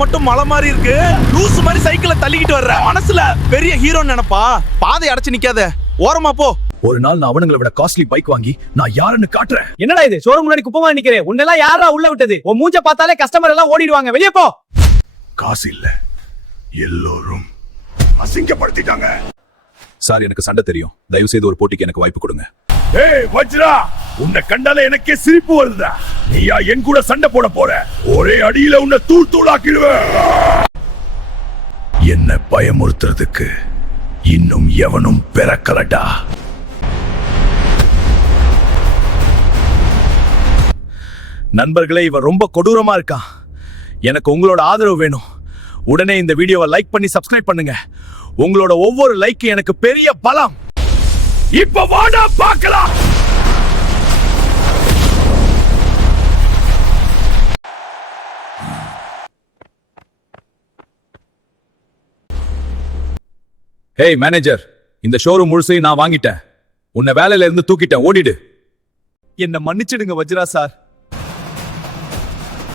மட்டும் மலை மாதிரி இருக்கு. லூசு மாதிரி சைக்கிளை தள்ளிக்கிட்டு வர்ற. மனசுல பெரிய ஹீரோ நினைப்பா. பாதை அடைச்சு நிக்காத, ஓரமா போ. ஒரு நாள் நான் அவனுங்களை விட காஸ்ட்லி பைக் வாங்கி நான் யாருன்னு காட்டுறேன். என்னடா இது, ஷோரூம் முன்னாடி குப்பமா நிக்கிறேன். உன்னெல்லாம் யாரா உள்ள விட்டது? உன் மூஞ்ச பார்த்தாலே கஸ்டமர் எல்லாம் ஓடிடுவாங்க. வெளியே போ. காசு இல்ல, எல்லோரும் அசிங்கப்படுத்திட்டாங்க. சார், எனக்கு சண்டை தெரியும். தயவு செய்து ஒரு போட்டிக்கு எனக்கு வாய்ப்பு கொடுங்க. ஏய் வஜ்ரா, உன்னை கண்டால எனக்கே சிரிப்பு வருதா? நீயா என் கூட சண்டை போட போற? ஒரே அடியில உன்னை தூள் தூளாக்கிடுவேன். என்ன பயமுறுத்துறதுக்கு இன்னும் எவனும் பிறக்கலடா. நண்பர்களே, இவன் ரொம்ப கொடூரமா இருக்கான். எனக்கு உங்களோட ஆதரவு வேணும். உடனே இந்த வீடியோவை லைக் பண்ணி சப்ஸ்கிரைப் பண்ணுங்க. உங்களோட ஒவ்வொரு லைக் எனக்கு பெரிய பலம். இப்ப வாடா பார்க்கலாம். ஹேய் மேனேஜர், இந்த ஷோரூம் முழுசையும் நான் வாங்கிட்டேன். உன்னை வேலையில இருந்து தூக்கிட்டேன், ஓடிடு. என்ன மன்னிச்சிடுங்க வஜ்ரா சார்.